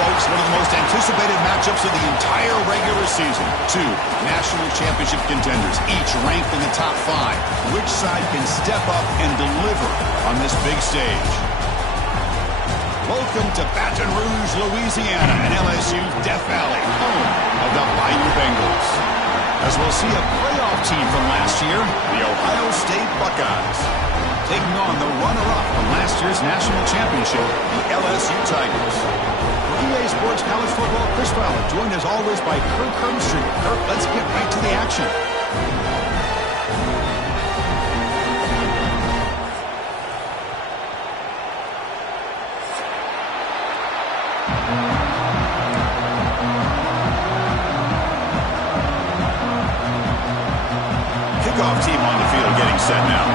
folks, one of the most anticipated matchups of the entire regular season. Two national championship contenders, each ranked in the top 5. Which side can step up and deliver on this big stage? Welcome to Baton Rouge, Louisiana, and LSU's Death Valley, home of the Bayou Bengals. As we'll see a playoff team from last year, the Ohio State Buckeyes, taking on the runner-up from last year's national championship, the LSU Tigers. For EA Sports College Football, Chris Fowler, joined as always by Kirk Herbstreit. Kirk, let's get right to the action. Kickoff team on the field getting set now.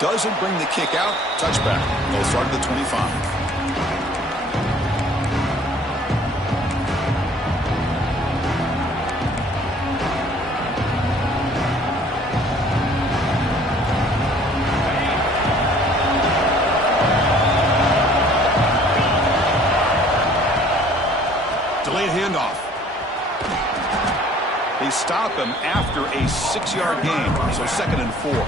Doesn't bring the kick out. Touchback. They'll start at the 25. Delayed handoff. They stop him after a 6-yard gain, so 2nd and 4.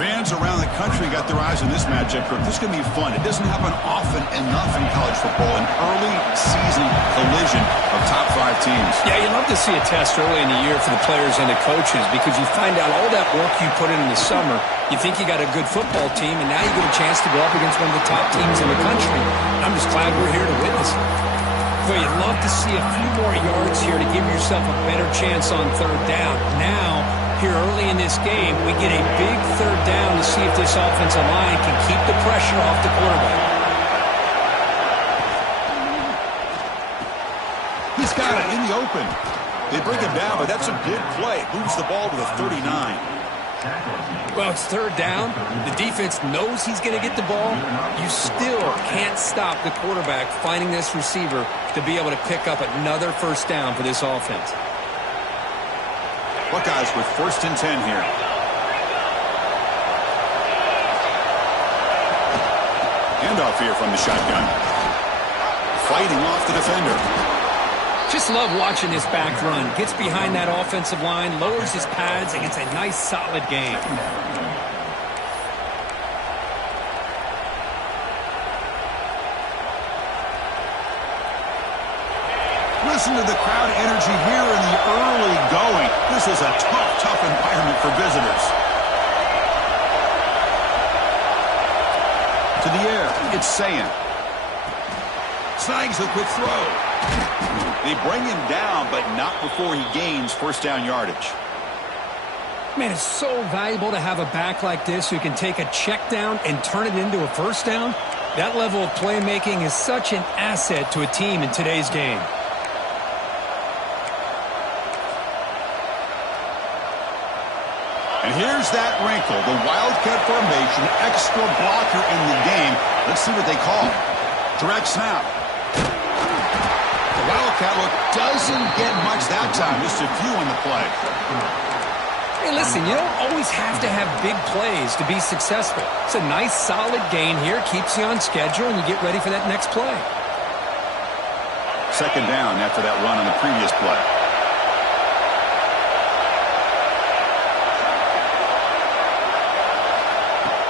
Fans around the country got their eyes on this matchup. This is going to be fun. It doesn't happen often enough in college football, an early season collision of top 5 teams. Yeah, you love to see a test early in the year for the players and the coaches because you find out all that work you put in the summer. You think you got a good football team, and now you get a chance to go up against one of the top teams in the country. I'm just glad we're here to witness it. Boy, you'd love to see a few more yards here to give yourself a better chance on 3rd down. Now, here early in this game, we get a big 3rd down to see if this offensive line can keep the pressure off the quarterback. He's got it in the open. They bring him down, but that's a good play. Moves the ball to the 39. Well, it's 3rd down. The defense knows he's going to get the ball. You still can't stop the quarterback finding this receiver to be able to pick up another 1st down for this offense. Buckeyes with 1st and 10 here. Handoff here from the shotgun. Fighting off the defender. Just love watching this back run. Gets behind that offensive line, lowers his pads, and gets a nice solid gain. Listen to the crowd energy here in the early going. This is a tough environment for visitors. To the air, it's Sayan. Snags a quick throw. They bring him down, but not before he gains 1st down yardage. Man, it's so valuable to have a back like this who can take a check down and turn it into a 1st down. That level of playmaking is such an asset to a team in today's game. And here's that wrinkle, the Wildcat formation, extra blocker in the game. Let's see what they call. Direct snap. The Wildcat look doesn't get much that time, just a few on the play. Hey, listen, you don't always have to have big plays to be successful. It's a nice, solid gain here, keeps you on schedule, and you get ready for that next play. 2nd down after that run on the previous play.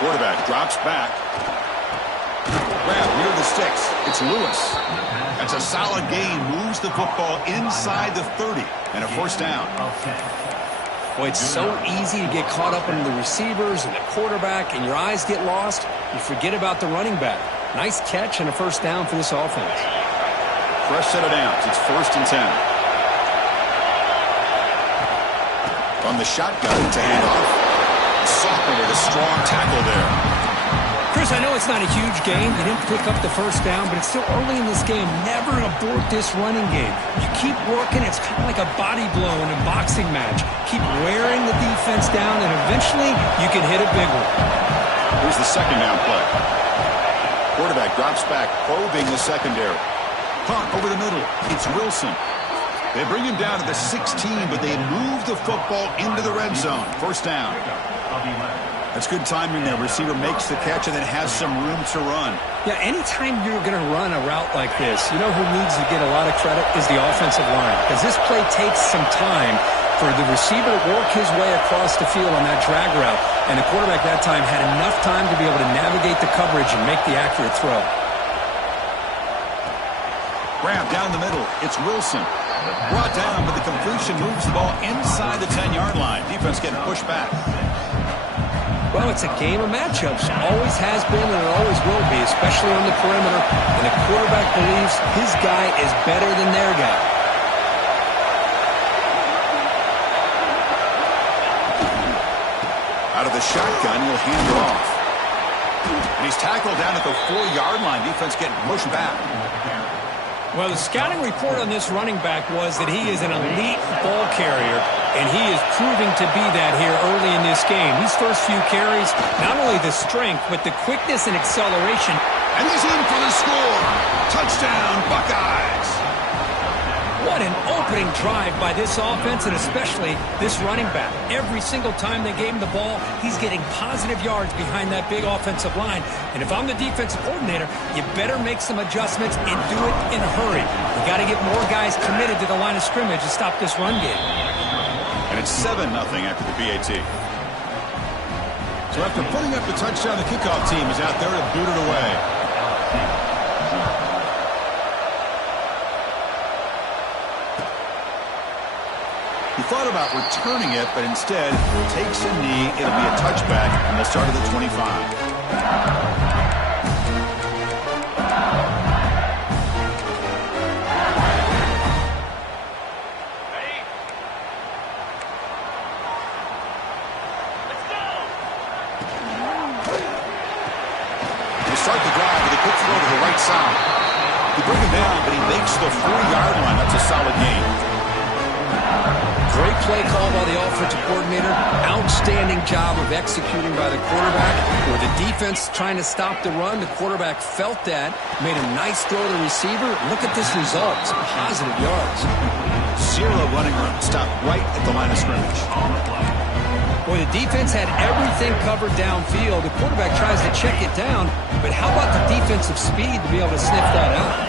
Quarterback drops back. Grab near the sticks. It's Lewis. That's a solid gain. Moves the football inside the 30. And a 1st down. Boy, it's so easy to get caught up in the receivers and the quarterback, and your eyes get lost. You forget about the running back. Nice catch and a 1st down for this offense. Fresh set of downs. It's 1st and 10. From the shotgun to hand off. Soccer with a strong tackle there. Chris, I know it's not a huge gain. You didn't pick up the 1st down, but it's still early in this game. Never abort this running game. You keep working. It's kind of like a body blow in a boxing match. Keep wearing the defense down, and eventually you can hit a big one. Here's the 2nd down play. Quarterback drops back, probing the secondary. Punt over the middle. It's Wilson. They bring him down to the 16, but they move the football into the red zone. First down. That's good timing there. Receiver makes the catch and then has some room to run. Yeah, anytime you're going to run a route like this, you know who needs to get a lot of credit is the offensive line. Because this play takes some time for the receiver to work his way across the field on that drag route. And the quarterback that time had enough time to be able to navigate the coverage and make the accurate throw. Grab down the middle. It's Wilson. Brought down, but the completion moves the ball inside the 10-yard line. Defense getting pushed back. Well, it's a game of matchups. Always has been and it always will be, especially on the perimeter. And the quarterback believes his guy is better than their guy. Out of the shotgun, he'll hand it off. And he's tackled down at the 4-yard line. Defense getting pushed back. Well, the scouting report on this running back was that he is an elite ball carrier, and he is proving to be that here early in this game. These first few carries, not only the strength, but the quickness and acceleration. And he's in for the score. Touchdown, Buckeyes. What an opening drive by this offense, and especially this running back. Every single time they gave him the ball, he's getting positive yards behind that big offensive line. And if I'm the defensive coordinator, you better make some adjustments and do it in a hurry. You got to get more guys committed to the line of scrimmage to stop this run game. And it's 7-0 after the PAT. So after putting up the touchdown, the kickoff team is out there to boot it away. He thought about returning it, but instead takes a knee. It'll be a touchback, and they'll start at the 25. They start the drive with a quick throw to the right side. They bring him down, but he makes the 4-yard line. That's a solid gain. Great play call by the offensive coordinator. Outstanding job of executing by the quarterback. With the defense trying to stop the run, the quarterback felt that, made a nice throw to the receiver. Look at this result. Some positive yards. 0 running room. Stopped right at the line of scrimmage. Boy, the defense had everything covered downfield. The quarterback tries to check it down, but how about the defensive speed to be able to sniff that out?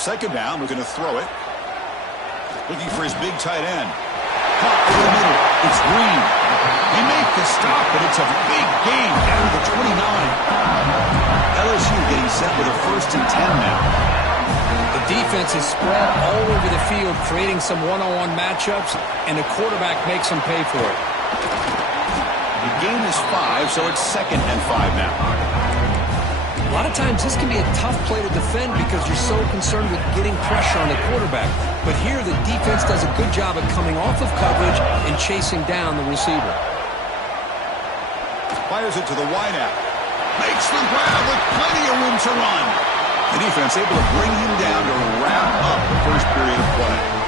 Second down, we're going to throw it. Looking for his big tight end. Caught over the middle. It's Green. They make the stop, but it's a big gain down to the 29. LSU getting set with a 1st and 10 now. The defense is spread all over the field, creating some one-on-one matchups, and the quarterback makes them pay for it. The gain is 5, so it's 2nd and 5 now. A lot of times this can be a tough play to defend because you're so concerned with getting pressure on the quarterback. But here the defense does a good job of coming off of coverage and chasing down the receiver. Fires it to the wideout. Makes the grab with plenty of room to run. The defense able to bring him down to wrap up the first period of play.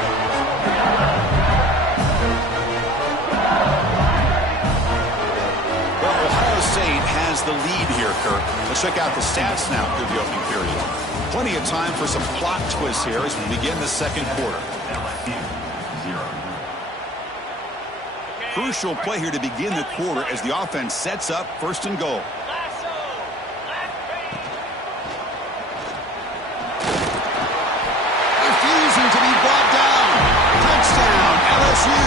State has the lead here, Kirk. Let's check out the stats now through the opening period. Plenty of time for some plot twists here as we begin the second quarter. Crucial play here to begin the quarter as the offense sets up 1st and goal. Refusing to be brought down. Touchdown, LSU.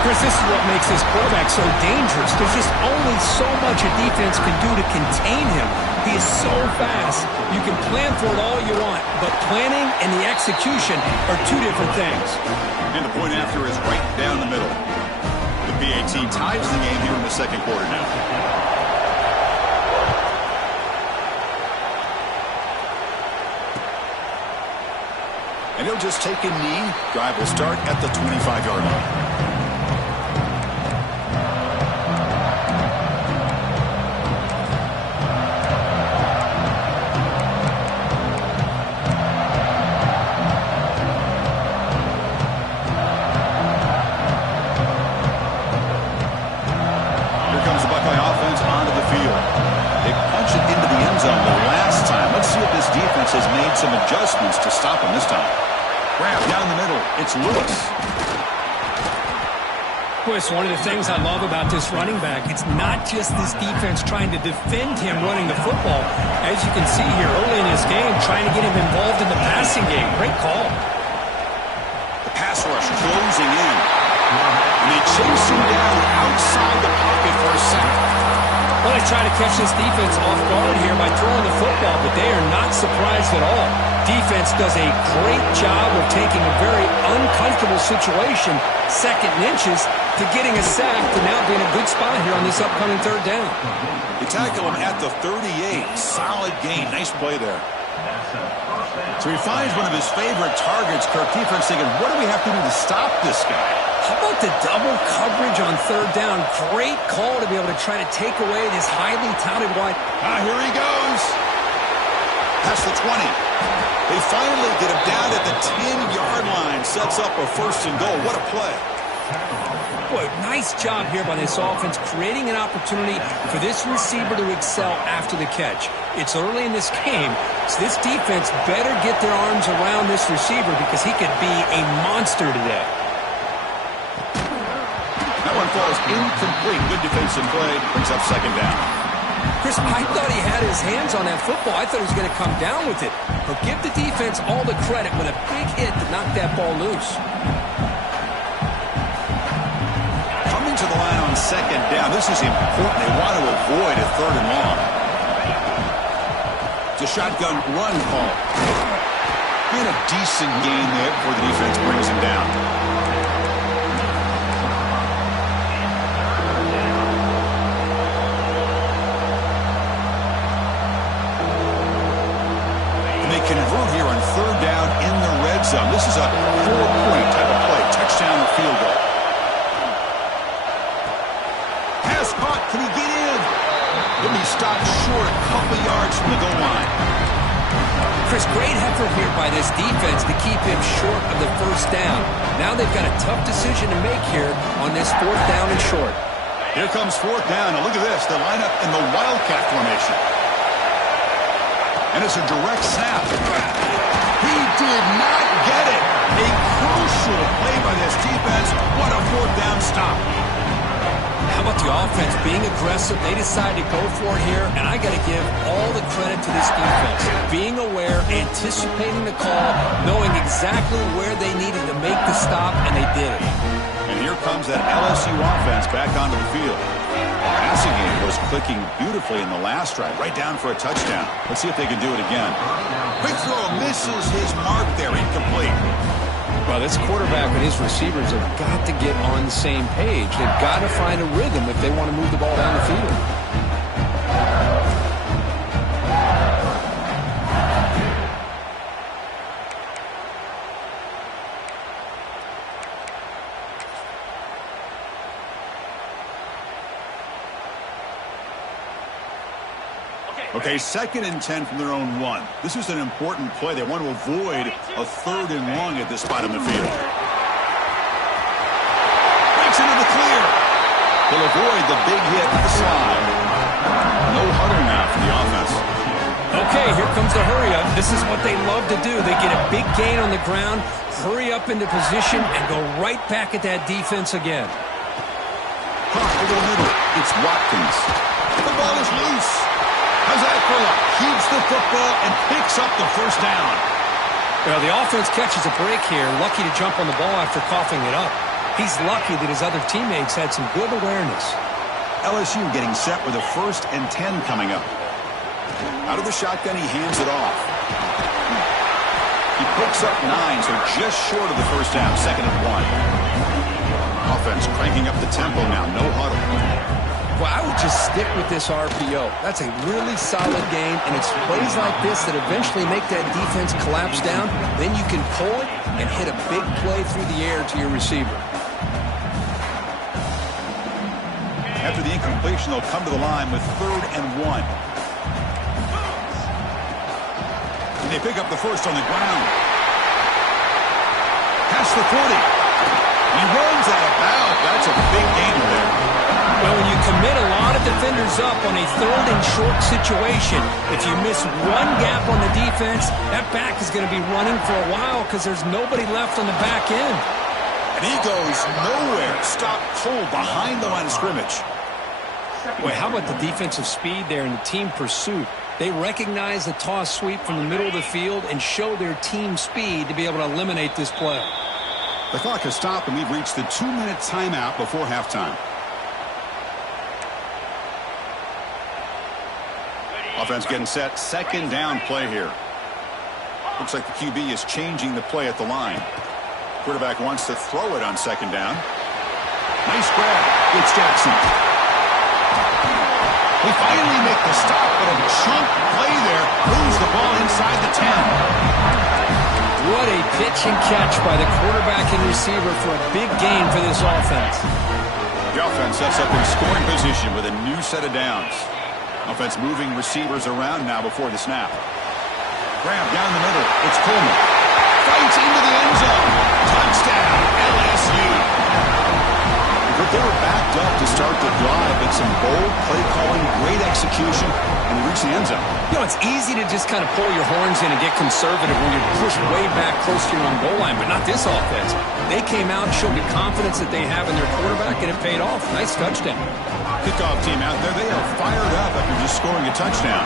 Chris, this is what makes this quarterback so dangerous. There's just only so much a defense can do to contain him. He is so fast. You can plan for it all you want, but planning and the execution are two different things. And the point after is right down the middle. The PAT ties the game here in the second quarter now. And he'll just take a knee. Drive will start at the 25-yard line. defense has made some adjustments to stop him this time. Grab down the middle. It's Lewis. Chris, one of the things I love about this running back, it's not just this defense trying to defend him running the football. As you can see here early in this game, trying to get him involved in the passing game. Great call. The pass rush closing in. And they chase him down outside the pocket for a sack. Well, they try to catch this defense off guard here by throwing the football, but they are not surprised at all. Defense does a great job of taking a very uncomfortable situation, second and inches, to getting a sack to now being a good spot here on this upcoming third down. They tackle him at the 38. Solid gain. Nice play there. So he finds one of his favorite targets. Kirk, defense thinking, what do we have to do to stop this guy? How about the double coverage on third down? Great call to be able to try to take away this highly touted wide. Here he goes. Past the 20. They finally get him down at the 10-yard line. Sets up a first and goal. What a play. Boy, nice job here by this offense, creating an opportunity for this receiver to excel after the catch. It's early in this game, so this defense better get their arms around this receiver because he could be a monster today. That one falls incomplete. Good defensive play. Brings up second down. Chris, I thought he had his hands on that football. I thought he was going to come down with it. But give the defense all the credit with a big hit to knock that ball loose. Coming to the line on second down. This is important. They want to avoid a third and long. It's a shotgun run call. And a decent gain there before the defense brings him down. Convert here on third down in the red zone. This is a 4-point type of play. Touchdown or field goal. Pass caught. Can he get in? He'll be stopped short a couple yards from the goal line. Chris, great effort here by this defense to keep him short of the first down. Now they've got a tough decision to make here on this fourth down and short. Here comes fourth down. Now look at this. They line up in the Wildcat formation. And it's a direct snap. He did not get it. A crucial play by this defense. What a fourth down stop. How about the offense being aggressive? They decided to go for it here, and I got to give all the credit to this defense. Being aware, anticipating the call, knowing exactly where they needed to make the stop, and they did it. And here comes that LSU offense back onto the field. Passing game was clicking beautifully in the last drive, right down for a touchdown. Let's see if they can do it again. Quick throw misses his mark there, incomplete. Well, this quarterback and his receivers have got to get on the same page. They've got to find a rhythm if they want to move the ball down the field. Okay, 2nd and 10 from their own 1. This is an important play. They want to avoid a third and long at this spot on the field. Breaks into the clear. They'll avoid the big hit at the slide. No huddle now for the offense. Okay, here comes the hurry up. This is what they love to do. They get a big gain on the ground, hurry up into position, and go right back at that defense again. Caught over the middle. It's Watkins. The ball is loose. Hazakula keeps the football and picks up the first down. Well, the offense catches a break here. Lucky to jump on the ball after coughing it up. He's lucky that his other teammates had some good awareness. LSU getting set with a 1st and 10 coming up. Out of the shotgun, he hands it off. He picks up 9, so just short of the first down, 2nd and 1. Offense cranking up the tempo now, no huddle. Well, I would just stick with this RPO. That's a really solid game, and it's plays like this that eventually make that defense collapse down. Then you can pull it and hit a big play through the air to your receiver. After the incompletion, they'll come to the line with 3rd and 1. And they pick up the first on the ground. Past the 40. He runs out of bounds. That's a big gainer there. Well, when you commit a lot of got defenders up on a 3rd and short situation. If you miss one gap on the defense, that back is going to be running for a while because there's nobody left on the back end. And he goes nowhere. Stop cold behind the line of scrimmage. Boy, how about the defensive speed there and the team pursuit? They recognize the toss sweep from the middle of the field and show their team speed to be able to eliminate this play. The clock has stopped, and we've reached the 2-minute timeout before halftime. Offense getting set. 2nd down play here. Looks like the QB is changing the play at the line. Quarterback wants to throw it on 2nd down. Nice grab. It's Jackson. We finally make the stop, but a chunk play there moves the ball inside the 10. What a pitch and catch by the quarterback and receiver for a big gain for this offense. The offense sets up in scoring position with a new set of downs. Offense moving receivers around now before the snap. Grab down the middle. It's Coleman. Fights into the end zone. Touchdown, LSU. But they were backed up to start the drive, but some bold play calling, great execution, and they reach the end zone. You know, it's easy to just kind of pull your horns in and get conservative when you're pushed way back close to your own goal line, but not this offense. They came out and showed the confidence that they have in their quarterback, and it paid off. Nice touchdown. Kickoff team out there, they are fired up after just scoring a touchdown.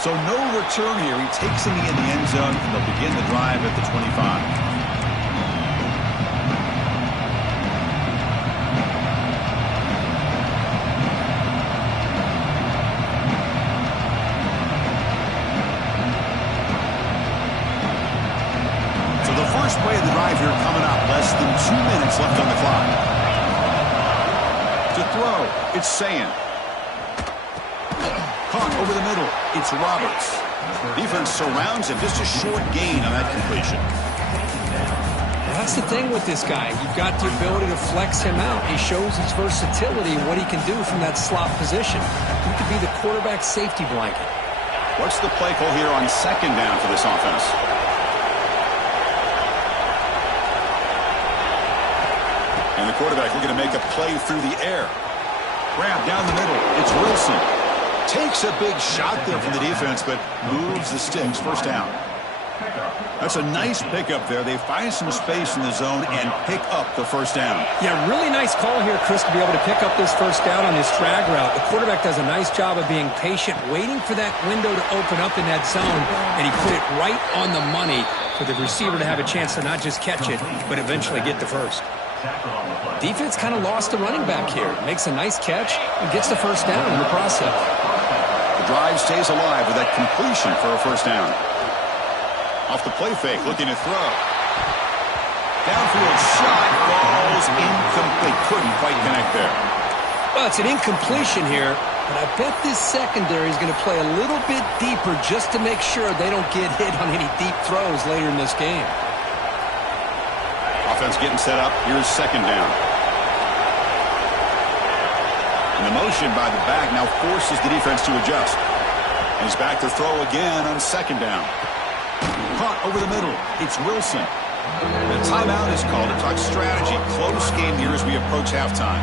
So no return here. He takes him in the end zone, and they'll begin the drive at the 25. So the first play of the drive here coming up. Less than 2 minutes left on the clock. To throw, it's Sand. Caught over the middle. It's Roberts. Defense surrounds him. Just a short gain on that completion. That's the thing with this guy. You've got the ability to flex him out. He shows his versatility and what he can do from that slot position. He could be the quarterback safety blanket. What's the play call here on 2nd down for this offense? And the quarterback looking to make a play through the air. Grab down the middle. It's Wilson. Takes a big shot there from the defense, but moves the sticks. 1st down. That's a nice pickup there. They find some space in the zone and pick up the 1st down. Yeah, really nice call here, Chris, to be able to pick up this 1st down on this drag route. The quarterback does a nice job of being patient, waiting for that window to open up in that zone, and he put it right on the money for the receiver to have a chance to not just catch it, but eventually get the 1st. Defense kind of lost the running back here. Makes a nice catch and gets the 1st down in the process. The drive stays alive with that completion for a 1st down. Off the play fake, looking to throw. Downfield shot, falls incomplete. Couldn't quite connect there. Well, it's an incompletion here, but I bet this secondary is going to play a little bit deeper just to make sure they don't get hit on any deep throws later in this game. Offense getting set up. Here's 2nd down. And the motion by the back now forces the defense to adjust. And he's back to throw again on 2nd down. Caught over the middle. It's Wilson. The timeout is called to talk strategy. Close game here as we approach halftime.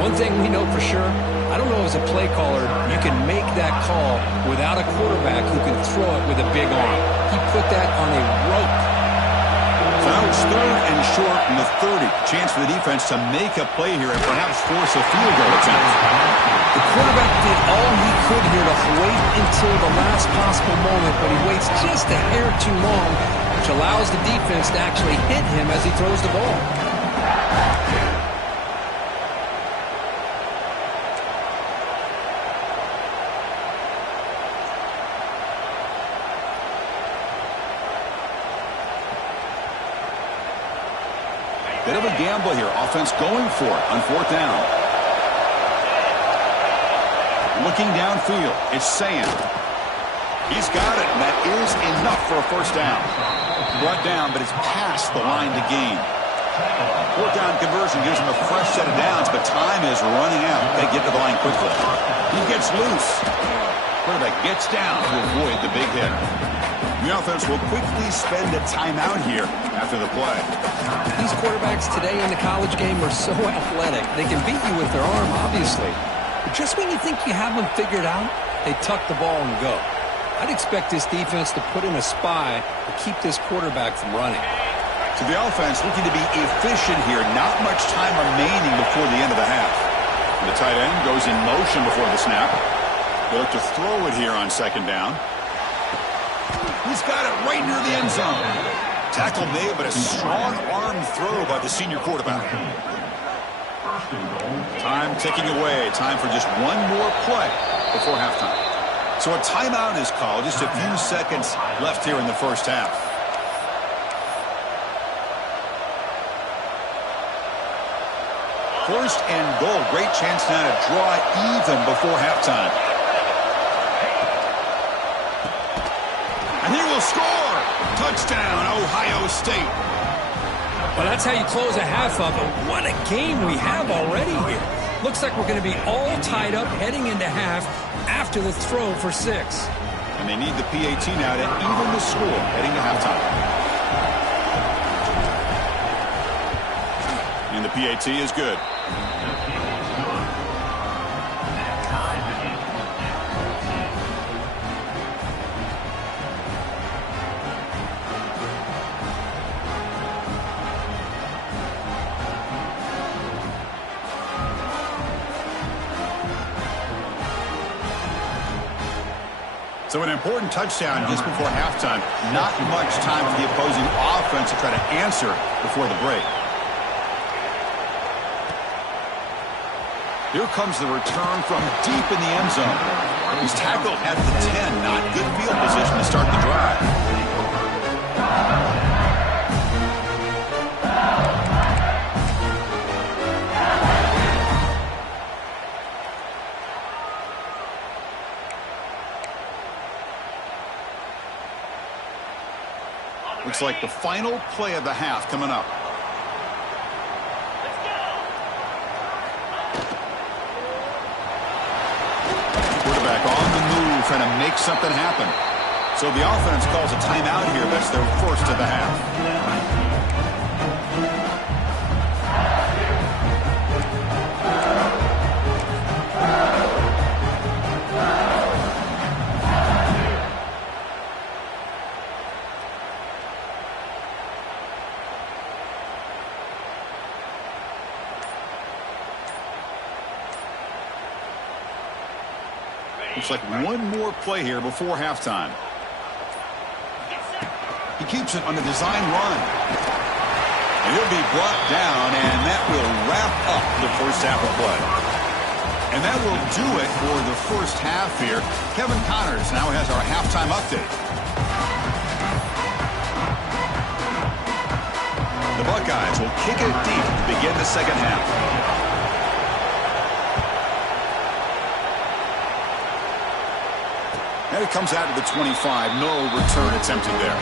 One thing we know for sure, I don't know as a play caller, you can make that call without a quarterback who can throw it with a big arm. He put that on a rope. So now it's 3rd and short in the 30. Chance for the defense to make a play here and perhaps force a field goal attempt. The quarterback did all he could here to wait until the last possible moment, but he waits just a hair too long, which allows the defense to actually hit him as he throws the ball. Bit of a gamble here. Offense going for it on 4th down. Looking downfield. It's Sand. He's got it, and that is enough for a 1st down. Brought down, but it's past the line to gain. 4th down conversion gives him a fresh set of downs, but time is running out. They get to the line quickly. He gets loose. Quarterback gets down to avoid the big hit. The offense will quickly spend a timeout here after the play. These quarterbacks today in the college game are so athletic. They can beat you with their arm, obviously. But just when you think you have them figured out, they tuck the ball and go. I'd expect this defense to put in a spy to keep this quarterback from running. So the offense looking to be efficient here. Not much time remaining before the end of the half. And the tight end goes in motion before the snap. They look to throw it here on second down. He's got it right near the end zone. Tackle made, but a strong arm throw by the senior quarterback. Time ticking away. Time for just one more play before halftime. So a timeout is called. Just a few seconds left here in the first half. First and goal. Great chance now to draw even before halftime. And he will score. Touchdown, Ohio State. Well, that's how you close a half up. But what a game we have already here. Looks like we're going to be all tied up heading into half after the throw for 6. And they need the PAT now to even the score heading to halftime. And the PAT is good. So an important touchdown just before halftime. Not much time for the opposing offense to try to answer before the break. Here comes the return from deep in the end zone. He's tackled at the 10. Not good field position to start the drive. Looks like the final play of the half coming up. Quarterback on the move, trying to make something happen. So the offense calls a timeout here. That's their first of the half. Looks like one more play here before halftime. He keeps it on the design run. And he'll be brought down, and that will wrap up the first half of play. And that will do it for the first half here. Kevin Connors now has our halftime update. The Buckeyes will kick it deep to begin the second half. And it comes out to the 25. No return attempted there.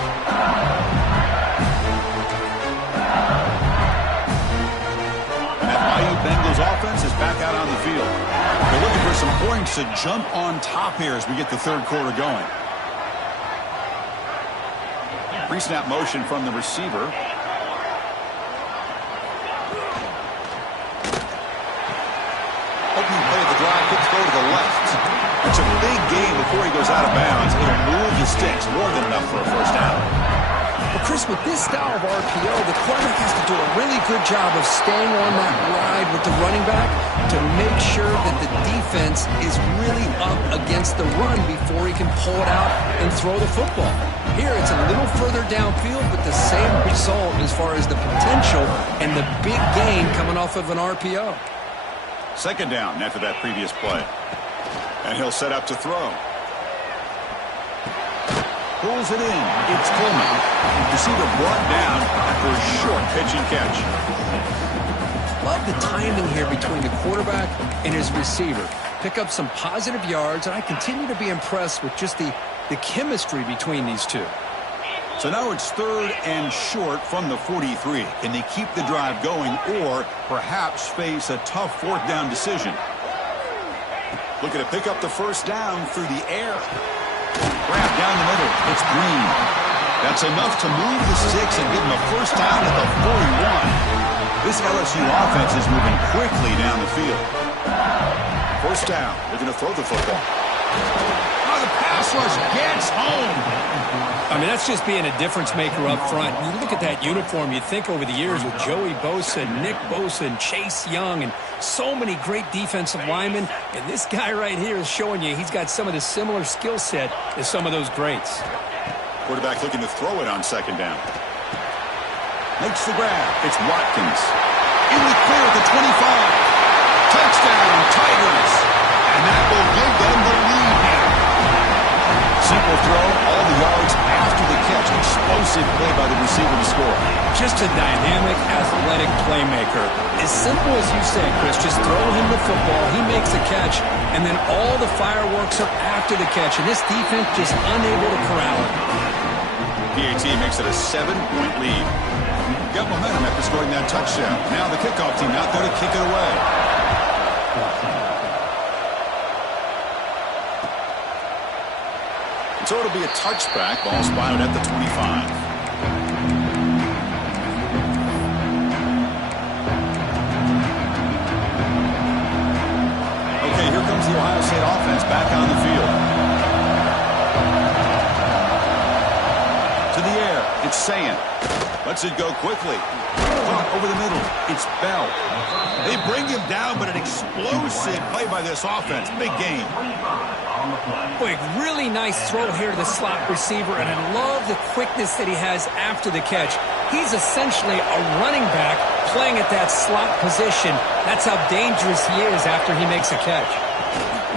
And that Bayou Bengals offense is back out on the field. They're looking for some points to jump on top here as we get the third quarter going. Pre-snap motion from the receiver. Opening play of the drive, quick throw to the left. It's a big game before he goes out of bounds. It'll move the sticks, more than enough for a first down. Well, Chris, with this style of RPO, the quarterback has to do a really good job of staying on that ride with the running back to make sure that the defense is really up against the run before he can pull it out and throw the football. Here, it's a little further downfield, but the same result as far as the potential and the big gain coming off of an RPO. Second down after that previous play. And he'll set up to throw. Pulls it in. It's Coleman. Receiver brought down after a short pitch and catch. Love the timing here between the quarterback and his receiver. Pick up some positive yards, and I continue to be impressed with just the chemistry between these two. So now it's third and short from the 43. Can they keep the drive going or perhaps face a tough fourth down decision? Looking to pick up the first down through the air. grab down the middle. It's Green. That's enough to move the sticks and give them a first down at the 41. This LSU offense is moving quickly down the field. First down. They're going to throw the football. Oh, the pass rush gets home. I mean, that's just being a difference maker up front. You look at that uniform, you think over the years with Joey Bosa, Nick Bosa, and Chase Young, and so many great defensive linemen. And this guy right here is showing you he's got some of the similar skill set as some of those greats. Quarterback looking to throw it on second down. Makes the grab. It's Watkins. In the clear at the 25. Touchdown, Tigers. And that will give them the lead now. Simple throw, all the yards after the catch. Explosive play by the receiver to score. Just a dynamic, athletic playmaker. As simple as you say, Chris, just throw him the football, he makes the catch, and then all the fireworks are after the catch. And this defense just unable to corral it. PAT makes it a 7-point lead. Got momentum after scoring that touchdown. Now the kickoff team out there to kick it away. So it'll be a touchback. Ball spotted at the 25. Okay, here comes the Ohio State offense back on the field. To the air, it's Sayin. Lets it go quickly. Caught over the middle. It's Bell. They bring him down, but an explosive play by this offense. Big game. Boy, really nice throw here to the slot receiver, and I love the quickness that he has after the catch. He's essentially a running back playing at that slot position. That's how dangerous he is after he makes a catch.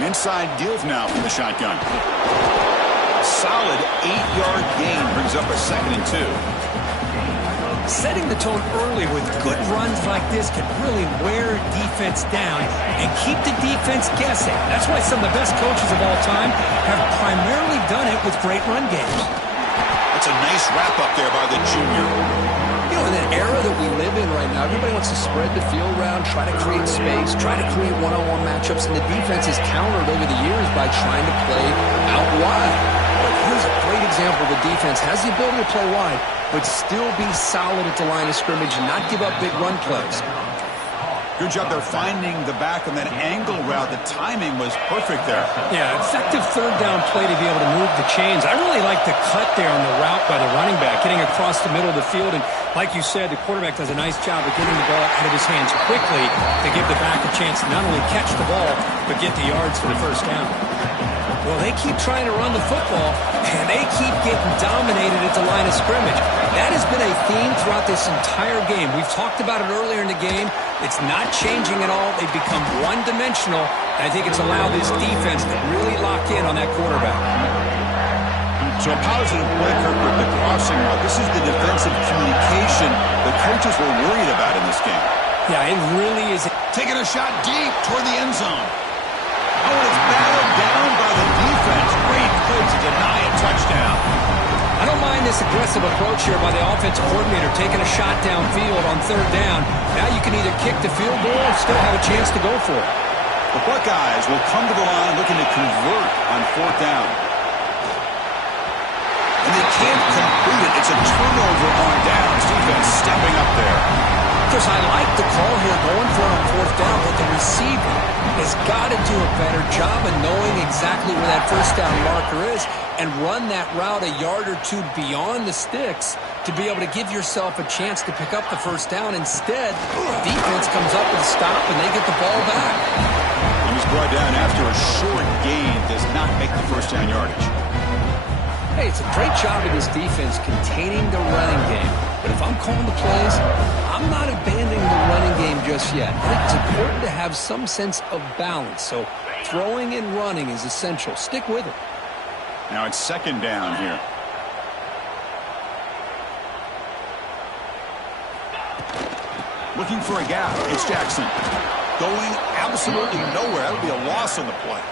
An inside give now from the shotgun. Solid 8-yard gain brings up a 2nd and 2. Setting the tone early with good runs like this can really wear defense down and keep the defense guessing. That's why some of the best coaches of all time have primarily done it with great run games. That's a nice wrap-up there by the junior. You know, in that era that we live in right now, everybody wants to spread the field around, try to create space, try to create one-on-one matchups, and the defense is countered over the years by trying to play out wide. But here's a great example. The defense has the ability to play wide, but still be solid at the line of scrimmage and not give up big run plays. Good job there finding the back on that angle route. The timing was perfect there. Yeah, effective third down play to be able to move the chains. I really like the cut there on the route by the running back, getting across the middle of the field. And like you said, the quarterback does a nice job of getting the ball out of his hands quickly to give the back a chance to not only catch the ball, but get the yards for the first down. Well, they keep trying to run the football, and they keep getting dominated at the line of scrimmage. That has been a theme throughout this entire game. We've talked about it earlier in the game. It's not changing at all. They've become one-dimensional, and I think it's allowed this defense to really lock in on that quarterback. So a positive play, Kirk, with the crossing route. This is the defensive communication the coaches were worried about in this game. Yeah, it really is. Taking a shot deep toward the end zone. Oh, and it's battled down by the defense. Great play to deny a touchdown. I don't mind this aggressive approach here by the offensive coordinator, taking a shot downfield on third down. Now you can either kick the field goal or still have a chance to go for it. The Buckeyes will come to the line looking to convert on 4th down. And they can't complete it. It's a turnover on downs. Defense stepping up there. Chris, I like the call here going for it on 4th down, but the receiver has got to do a better job of knowing exactly where that first down marker is and run that route a yard or two beyond the sticks to be able to give yourself a chance to pick up the first down. Instead, defense comes up with a stop and they get the ball back. He was brought down after a short gain, does not make the first down yardage. Hey, it's a great job of this defense containing the running game. But if I'm calling the plays, I'm not abandoning the running game just yet. I think it's important to have some sense of balance. So throwing and running is essential. Stick with it. Now it's 2nd down here. Looking for a gap. It's Jackson. Going absolutely nowhere. That'll be a loss on the play.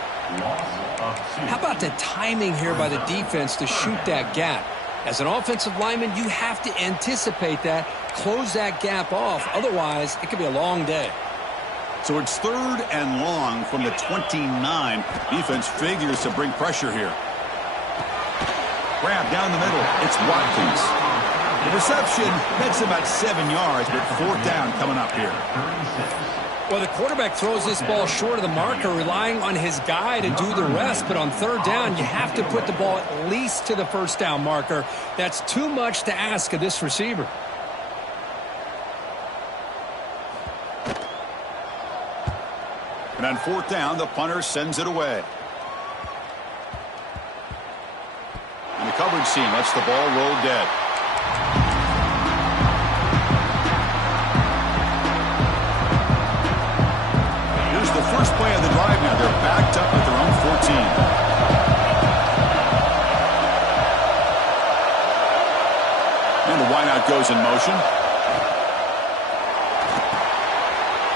How about the timing here by the defense to shoot that gap? As an offensive lineman, you have to anticipate that, close that gap off. Otherwise, it could be a long day. So it's 3rd and long from the 29. Defense figures to bring pressure here. Grab down the middle. It's Watkins. The reception, that's about 7 yards, but 4th down coming up here. Well, the quarterback throws this ball short of the marker, relying on his guy to do the rest. But on 3rd down, you have to put the ball at least to the 1st down marker. That's too much to ask of this receiver. And on 4th down, the punter sends it away. And the coverage team lets the ball roll dead. Here's the first play of the drive now. They're backed up at their own 14. And the wideout goes in motion.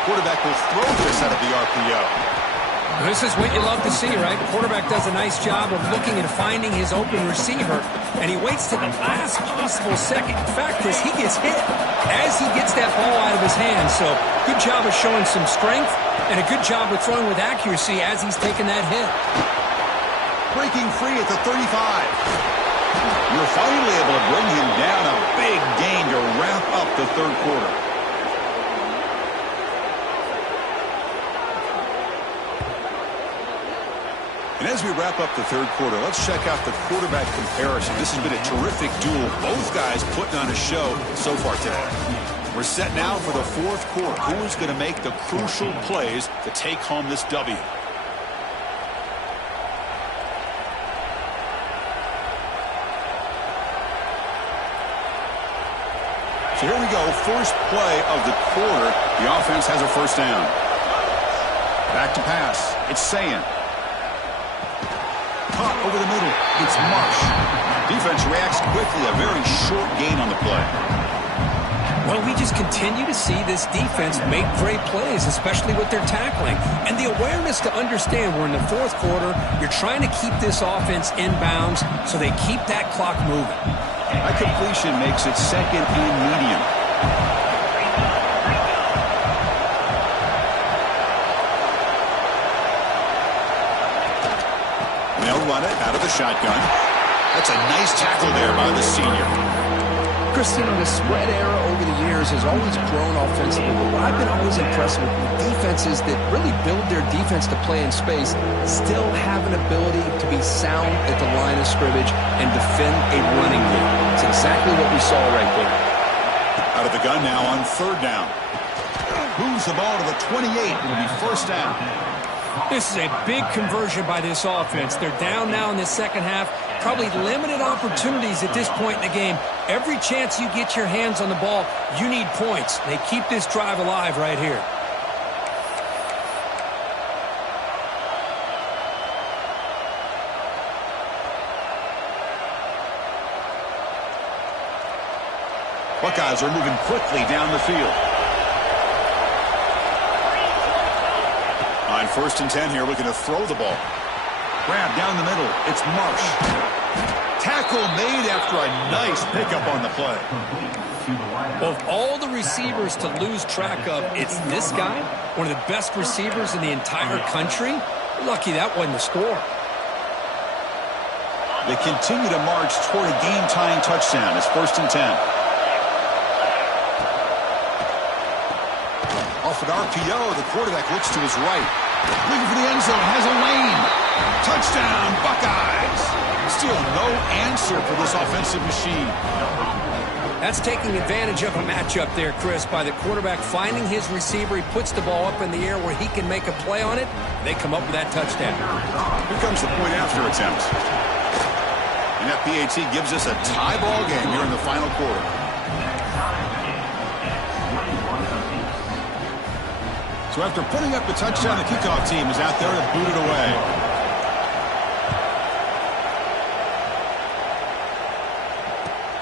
Quarterback will throw this out of the RPO. This is what you love to see, right? Quarterback does a nice job of looking and finding his open receiver, and he waits to the last possible second. In fact, Chris, he gets hit as he gets that ball out of his hands. So good job of showing some strength and a good job of throwing with accuracy as he's taking that hit. Breaking free at the 35. You're finally able to bring him down. A big gain to wrap up the 3rd quarter. And as we wrap up the 3rd quarter, let's check out the quarterback comparison. This has been a terrific duel. Both guys putting on a show so far today. We're set now for the 4th quarter. Who is going to make the crucial plays to take home this W? So here we go. First play of the quarter. The offense has a 1st down. Back to pass. It's Sayan. Caught over the middle. It's Marsh. Defense reacts quickly. A very short gain on the play. Well, we just continue to see this defense make great plays, especially with their tackling. And the awareness to understand we're in the 4th quarter, you're trying to keep this offense in bounds so they keep that clock moving. That completion makes it 2nd and medium. They'll run it out of the shotgun. That's a nice tackle there by the senior. Christine, the spread era over the years has always grown offensively, but what I've been always impressed with defenses that really build their defense to play in space still have an ability to be sound at the line of scrimmage and defend a running game. It's exactly what we saw right there. Out of the gun now on 3rd down. Moves the ball to the 28. It'll be 1st down. This is a big conversion by this offense. They're down now in the 2nd half. Probably limited opportunities at this point in the game. Every chance you get your hands on the ball, you need points. They keep this drive alive right here. Buckeyes are moving quickly down the field. On 1st and 10 here, looking to throw the ball. Grab down the middle. It's Marsh. Tackle made after a nice pickup on the play. Of all the receivers to lose track of, it's this guy, one of the best receivers in the entire country. Lucky that wasn't the score. They continue to march toward a game-tying touchdown. It's 1st and 10. Off an RPO, the quarterback looks to his right. Looking for the end zone, has a lane. Touchdown, Buckeyes. Still no answer for this offensive machine. That's taking advantage of a matchup there, Chris, by the quarterback finding his receiver. He puts the ball up in the air where he can make a play on it. They come up with that touchdown. Here comes the point after attempt. And that PAT gives us a tie ball game here in the final quarter. So after putting up the touchdown, the kickoff team is out there to boot it away.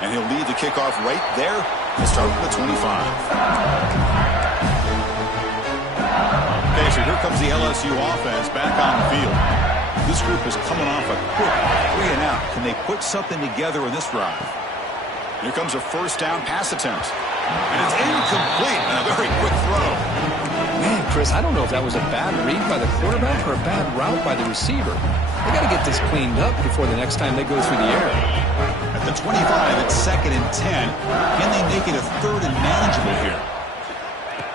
And he'll lead the kickoff right there to start with the 25. Okay, so here comes the LSU offense back on the field. This group is coming off a quick 3-and-out. Can they put something together in this drive? Here comes a 1st down pass attempt. And it's incomplete and a very quick throw. Man, Chris, I don't know if that was a bad read by the quarterback or a bad route by the receiver. They got to get this cleaned up before the next time they go through the air. At the 25, it's 2nd and 10. Can they make it a 3rd and manageable here?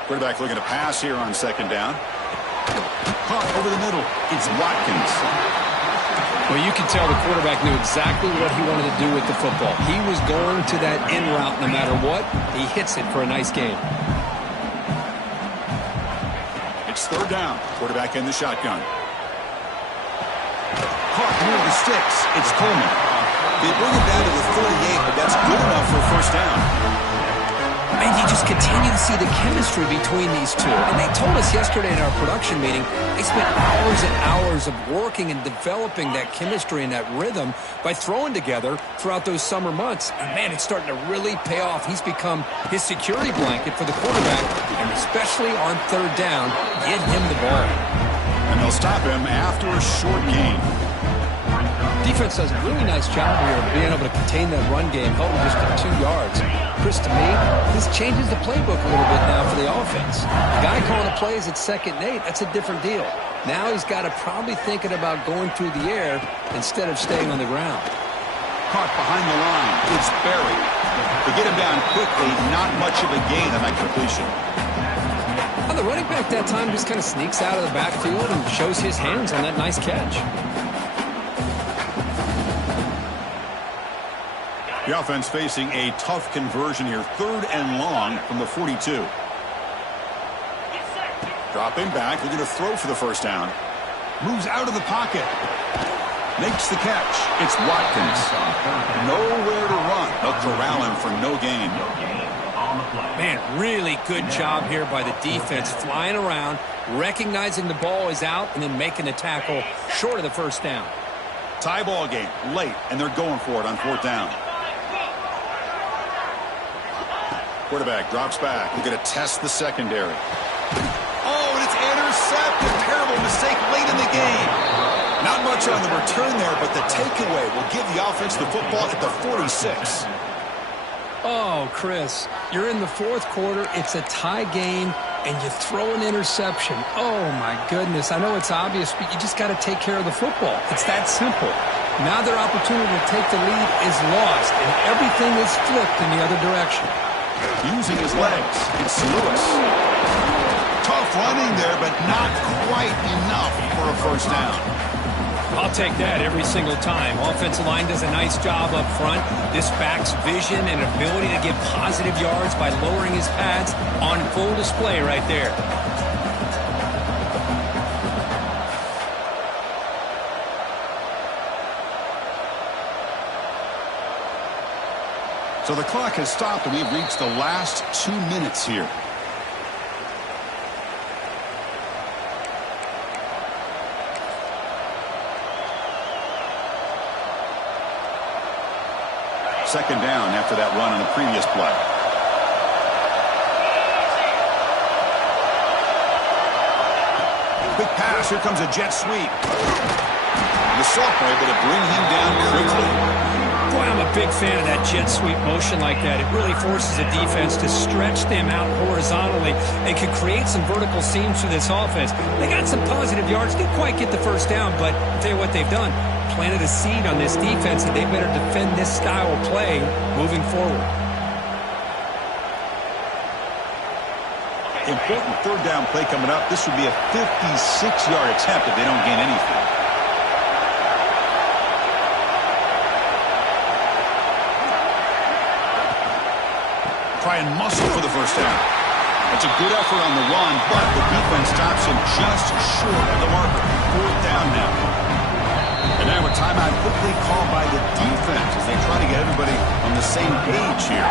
Quarterback looking to pass here on 2nd down. Caught over the middle. It's Watkins. Well, you can tell the quarterback knew exactly what he wanted to do with the football. He was going to that in route no matter what. He hits it for a nice gain. It's 3rd down. Quarterback in the shotgun. Caught near the sticks. It's Coleman. They bring it down to the 38, but that's good enough for a 1st down. And you just continue to see the chemistry between these two. And they told us yesterday in our production meeting, they spent hours and hours of working and developing that chemistry and that rhythm by throwing together throughout those summer months. And, man, it's starting to really pay off. He's become his security blanket for the quarterback, and especially on 3rd down, get him the ball. And they'll stop him after a short gain. Defense does a really nice job here of being able to contain that run game, held him just for 2 yards. Chris, to me, this changes the playbook a little bit now for the offense. The guy calling the plays at 2nd and 8, that's a different deal. Now he's got to probably thinking about going through the air instead of staying on the ground. Caught behind the line. It's Berry. They get him down quickly. Not much of a gain on that completion. Well, the running back that time just kind of sneaks out of the backfield and shows his hands on that nice catch. The offense facing a tough conversion here. 3rd and long from the 42. Dropping back. They're going to throw for the 1st down. Moves out of the pocket. Makes the catch. It's Watkins. Nowhere to run. They'll corral him for no gain. Man, really good job here by the defense, flying around, recognizing the ball is out, and then making the tackle short of the 1st down. Tie ball game. Late, and they're going for it on 4th down. Quarterback drops back. We're going to test the secondary. Oh, and it's intercepted. Terrible mistake late in the game. Not much on the return there, but the takeaway will give the offense the football at the 46. Oh, Chris, you're in the 4th quarter. It's a tie game, and you throw an interception. Oh, my goodness. I know it's obvious, but you just got to take care of the football. It's that simple. Now their opportunity to take the lead is lost, and everything is flipped in the other direction. Using his legs, it's Lewis. Tough running there, but not quite enough for a 1st down. I'll take that every single time. Offensive line does a nice job up front. This back's vision and ability to get positive yards by lowering his pads on full display right there. So the clock has stopped, and we've reached the last 2 minutes here. Second down after that run on the previous play. Quick pass. Here comes a jet sweep. The sophomore able to bring him down quickly. Boy, I'm a big fan of that jet sweep motion like that. It really forces a defense to stretch them out horizontally and can create some vertical seams for this offense. They got some positive yards. Didn't quite get the 1st down, but I'll tell you what they've done. Planted a seed on this defense, and they better defend this style of play moving forward. Important 3rd down play coming up. This would be a 56-yard attempt if they don't gain anything. Try and muscle for the 1st down. That's a good effort on the run, but the defense stops him just short of the marker. 4th down now. And now a timeout quickly called by the defense as they try to get everybody on the same page here.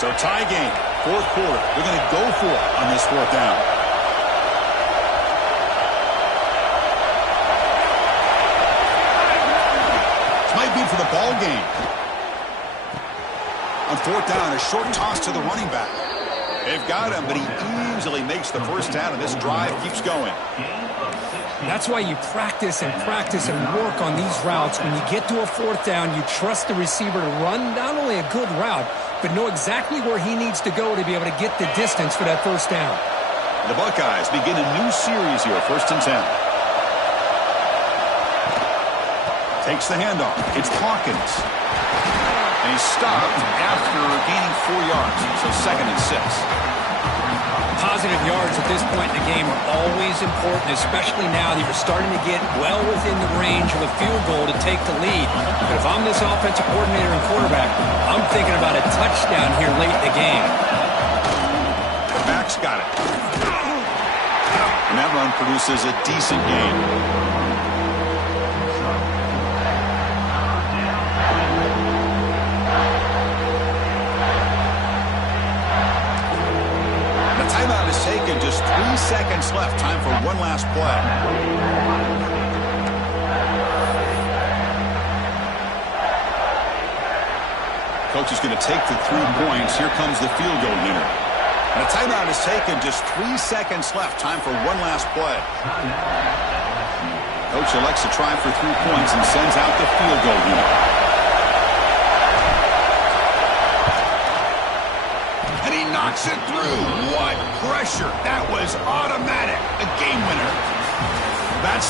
So tie game, 4th quarter. They're going to go for it on this 4th down. This might be for the ball game. On 4th down, a short toss to the running back. They've got him, but he easily makes the first down, and this drive keeps going. That's why you practice and work on these routes. When you get to a fourth down, you trust the receiver to run not only a good route, but know exactly where he needs to go to be able to get the distance for that first down. The Buckeyes begin a new series here, 1st and 10. Takes the handoff. It's Hawkins. And he's stopped after gaining 4 yards, so 2nd and 6. Positive yards at this point in the game are always important, especially now that you're starting to get well within the range of a field goal to take the lead. But if I'm this offensive coordinator and quarterback, I'm thinking about a touchdown here late in the game. The back's got it. And that run produces a decent gain. Timeout is taken. Just 3 seconds left. Time for one last play. Coach is going to take the 3 points. Here comes the field goal unit. And a timeout is taken. Just 3 seconds left. Time for one last play. Coach elects to try for 3 points and sends out the field goal unit. And he knocks it through. What pressure. That was automatic. A game winner. That's